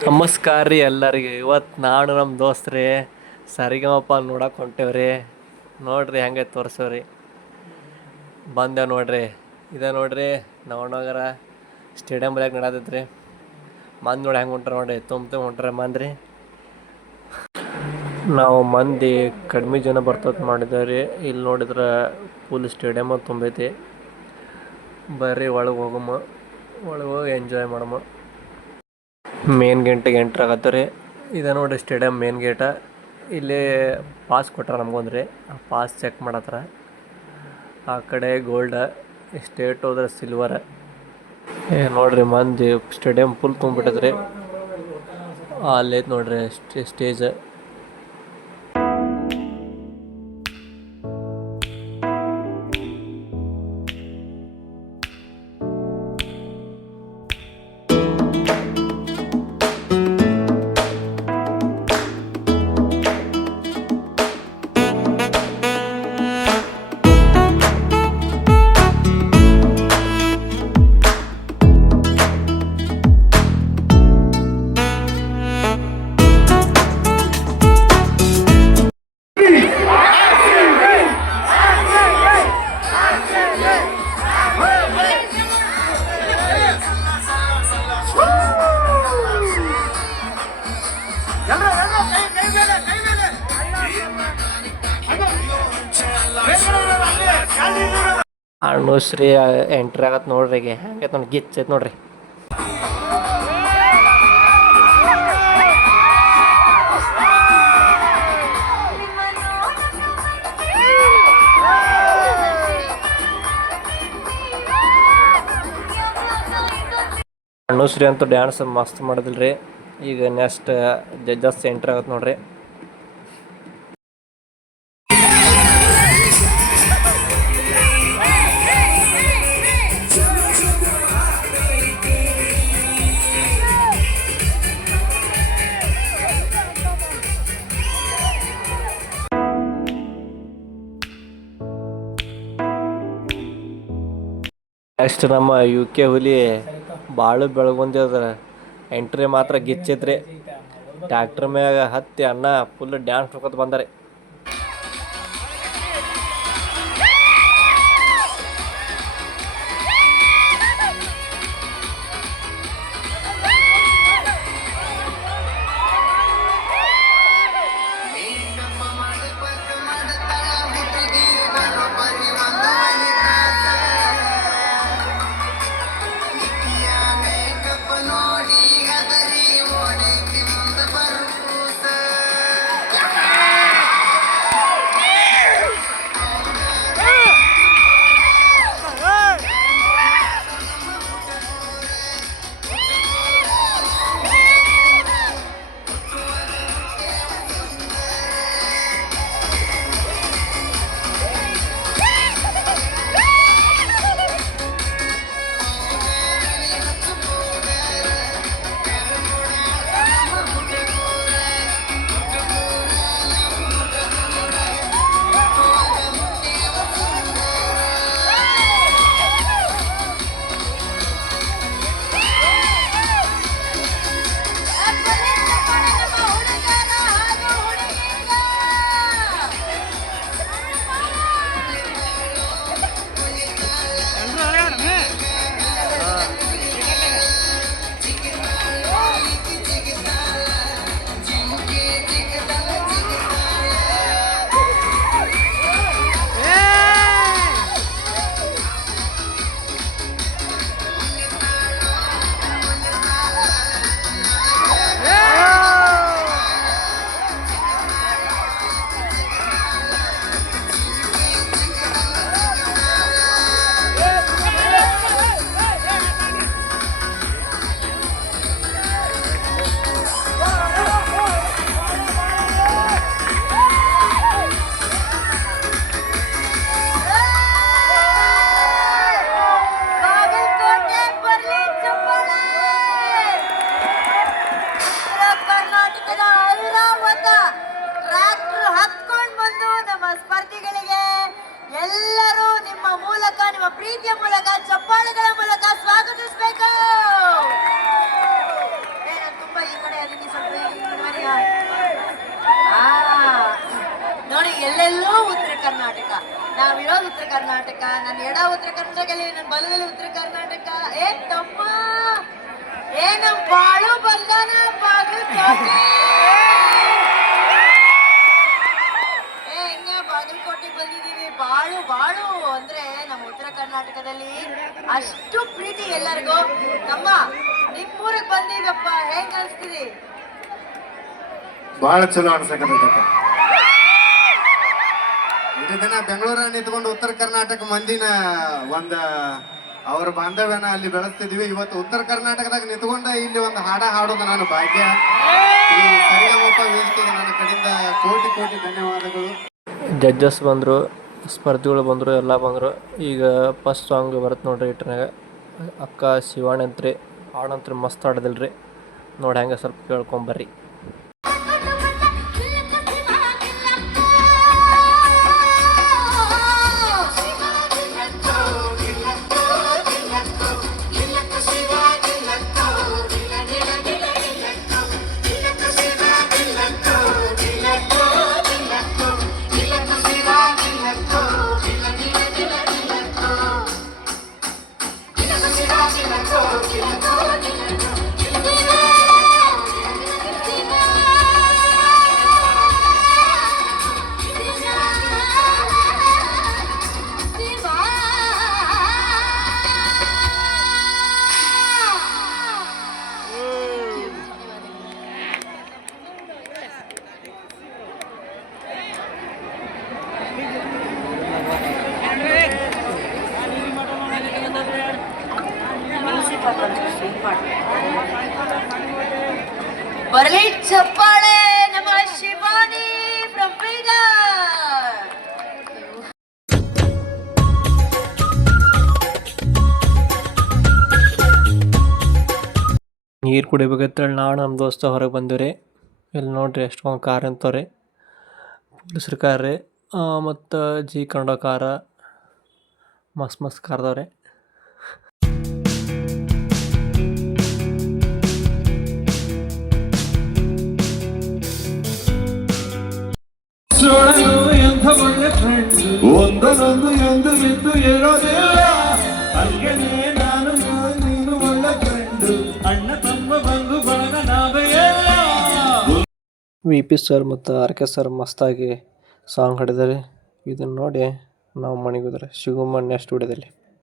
ನಮಸ್ಕಾರ ರೀ ಎಲ್ಲರಿಗೆ. ಇವತ್ತು ನಾನು ನಮ್ಮ ದೋಸ್ತ್ರಿ ಸರಿಗಮಪ ನೋಡಕ್ಕೆ ಹೊಂಟೇವ್ರಿ. ನೋಡ್ರಿ ಹೆಂಗೆ ತೋರಿಸೋರಿ ಬಂದೆ ನೋಡ್ರಿ. ಇದೆ ನೋಡ್ರಿ ನವನಗರ ಸ್ಟೇಡಿಯಂ ಬಳಿಯಾಗ ನಡತೈತ್ರಿ. ಮಂದಿ ನೋಡಿ ಹೆಂಗೆ ಹೊಂಟ್ರ ನೋಡ್ರಿ, ತುಂಬ ಹೊಂಟ್ರ ಮಂದ್ರಿ. ನಾವು ಮಂದಿ ಕಡಿಮೆ ಜನ ಬರ್ತದ ಮಾಡಿದ್ದೇವ್ರಿ. ಇಲ್ಲಿ ನೋಡಿದ್ರೆ ಫುಲ್ ಸ್ಟೇಡಿಯಮ್ ತುಂಬೈತಿ. ಬರ್ರಿ ಒಳಗೆ ಹೋಗಮ್ಮ, ಒಳಗೆ ಹೋಗಿ ಎಂಜಾಯ್ ಮಾಡಮ್ಮ. ಮೇನ್ ಗೇಟಿಗೆ ಎಂಟ್ರ್ ಆಗತ್ತರಿ. ಇದೆ ನೋಡಿರಿ ಸ್ಟೇಡಿಯಂ ಮೇನ್ ಗೇಟ. ಇಲ್ಲಿ ಪಾಸ್ ಕೊಟ್ಟಾರ ನಮ್ಗೊಂದ್ರಿ. ಆ ಪಾಸ್ ಚೆಕ್ ಮಾಡತ್ತಾರ. ಆ ಕಡೆ ಗೋಲ್ಡ, ಸ್ಟೇಟ್ ಹೋದ್ರೆ ಸಿಲ್ವರ. ನೋಡ್ರಿ ಮಂದಿ ಸ್ಟೇಡಿಯಂ ಫುಲ್ ತುಂಬಿಟ್ಟದ್ರಿ. ಅಲ್ಲೈತೆ ನೋಡ್ರಿ ಸ್ಟೇಜ್. ಅನುಶ್ರೀ ಎಂಟ್ರಿ ಆಗತ್ತೆ ನೋಡ್ರಿ. ಈಗ ಹೆಂಗೈತೆ ನೋಡಿ, ಗಿಚ್ಚೈತೆ ನೋಡ್ರಿ. ಅನುಶ್ರೀ ಅಂತೂ ಡ್ಯಾನ್ಸ್ ಮಸ್ತ್ ಮಾಡಿದಿಲ್ರಿ. ಈಗ ನೆಕ್ಸ್ಟ್ ಜಡ್ಜಸ್ ಎಂಟ್ರಿ ಆಗತ್ತೆ ನೋಡ್ರಿ. ನೆಕ್ಸ್ಟ್ ನಮ್ಮ UK ಹುಲಿ ಬಾಳು ಬೆಳಗುಂದಿ ಅದ. ಎಂಟ್ರಿ ಮಾತ್ರ ಗಿಚ್ಚೈತ್ರಿ. ಟ್ಯಾಕ್ಟರ್ ಮ್ಯಾಗ ಹತ್ತಿ ಅಣ್ಣ ಫುಲ್ ಡ್ಯಾನ್ಸ್ ಮಾಡ್ಕೊತ ಬಂದಾರೆ. ಪ್ರೀತಿಯ ಮೂಲಕ ಚಪ್ಪಾಳೆಗಳ ಮೂಲಕ ಸ್ವಾಗತಿಸಬೇಕು. ತುಂಬಾ ಈ ಕಡೆ ಕರ್ನಾಟಕ, ನನ್ನ ಎಡ ಉತ್ತರ ಕರ್ನಾಟಕದಲ್ಲಿ, ನನ್ನ ಬಲದಲ್ಲಿ ಉತ್ತರ ಕರ್ನಾಟಕ. ಏ ತಮ್ಮ, ಏ ನಮ್ ಬಾಳು ಬಂದಾನ ಬಾಗಲಕೋಟೆ. ಬಾಗಲಕೋಟೆಗೆ ಬಂದಿದ್ದೀವಿ. ಬಾಳು ಬಾಳು ಅಂದ್ರೆ ನಮ್ಮ ಉತ್ತರ ಕರ್ನಾಟಕದಲ್ಲಿ ಅಷ್ಟು ಪ್ರೀತಿ ಎಲ್ಲರಿಗೂ. ತಮ್ಮ, ನಿಮ್ಮೂರಿಗೆ ಬಂದೀವಪ್ಪ, ಹೇಗ್ ಅನಿಸ್ತಿದೆ? ಬಹಳ ಚಲೋ ಅನ್ಸಕತ್ತೈತೆ. ಇಷ್ಟು ದಿನ ಬೆಂಗಳೂರ ನಿಂತ್ಕೊಂಡು ಉತ್ತರ ಕರ್ನಾಟಕ ಮಂದಿನ ಅವ್ರ ಬಾಂಧವ್ಯನ ಅಲ್ಲಿ ಬೆಳೆಸ್ತಿದ್ವಿ. ಇವತ್ತು ಉತ್ತರ ಕರ್ನಾಟಕದಾಗ ನಿಂತ್ಕೊಂಡ ಇಲ್ಲಿ ಒಂದು ಹಾಡ ಹಾಡೋದು ನಾನು ಭಾಗ್ಯ. ಈ ಸರಿಗಮಪ ವೇದಿಕೆಗೆ ನನ್ನ ಕಡೆಯಿಂದ ಕೋಟಿ ಕೋಟಿ ಧನ್ಯವಾದಗಳು. ಜಡ್ಜಸ್ ಬಂದರು, ಸ್ಪರ್ಧಿಗಳು ಬಂದರು, ಎಲ್ಲ ಬಂದರು. ಈಗ ಫಸ್ಟ್ ಸಾಂಗ್ ಬರುತ್ತೆ ನೋಡ್ರಿ. ಇಟ್ರಾಗ ಅಕ್ಕ ಶಿವಾಣಿ ಅಂತ್ರಿ ಹಾಡಂತ್ರಿ ಮಸ್ತ್ ಹಾಡದಿಲ್ರಿ. ನೋಡಿ ಹಂಗೆ ಸ್ವಲ್ಪ ಕೇಳ್ಕೊಂಬರ್ರಿ. ಬರಲಿ ಚಪ್ಪಾಳೆ ನಮ್ಮ ಶಿವಾನಿ ಫ್ರಮ್ ಬೀದರ್. ನೀರು ಕುಡಿಬೇಕಂತೇಳಿ ನಾನು ನಮ್ಮ ದೋಸ್ತ ಹೊರಗೆ ಬಂದಿವ್ರಿ. ಇಲ್ಲಿ ನೋಡ್ರಿ ಎಷ್ಟೊಂದು ಕಾರ್ ಅಂತವ್ರಿ, ಪೊಲೀಸ್ರ ಕಾರ್ ರೀ, ಮತ್ತು ಜಿ ಕನ್ನಡ ಕಾರ, ಮಸ್ತ್ ಮಸ್ತ್ ಕಾರ್ದವ್ರಿ. ಒಂದೊಂದು ಎಂದು ಇದ್ದು ಇರೋದಿಲ್ಲ, ಹಂಗೇನೆ ನಾನು ನೀನು ಒಳ್ಳೆ ಫ್ರೆಂಡು, ಅಣ್ಣ ತಮ್ಮ ಬಂದು ಬಳಗ ನಾವೇ ಎಲ್ಲ. ವಿ ಪಿ ಸರ್ ಮತ್ತು ಆರ್ ಕೆ ಸರ್ ಮಸ್ತಾಗಿ ಸಾಂಗ್ ಹಾಡಿದ್ದಾರೆ. ಇದನ್ನು ನೋಡಿ ನಾವು ಮನೆಗೆ ಹೋದ್ರೆ ಶಿವಮೊಗ್ಗ ಸ್ಟುಡಿಯೋದಲ್ಲಿ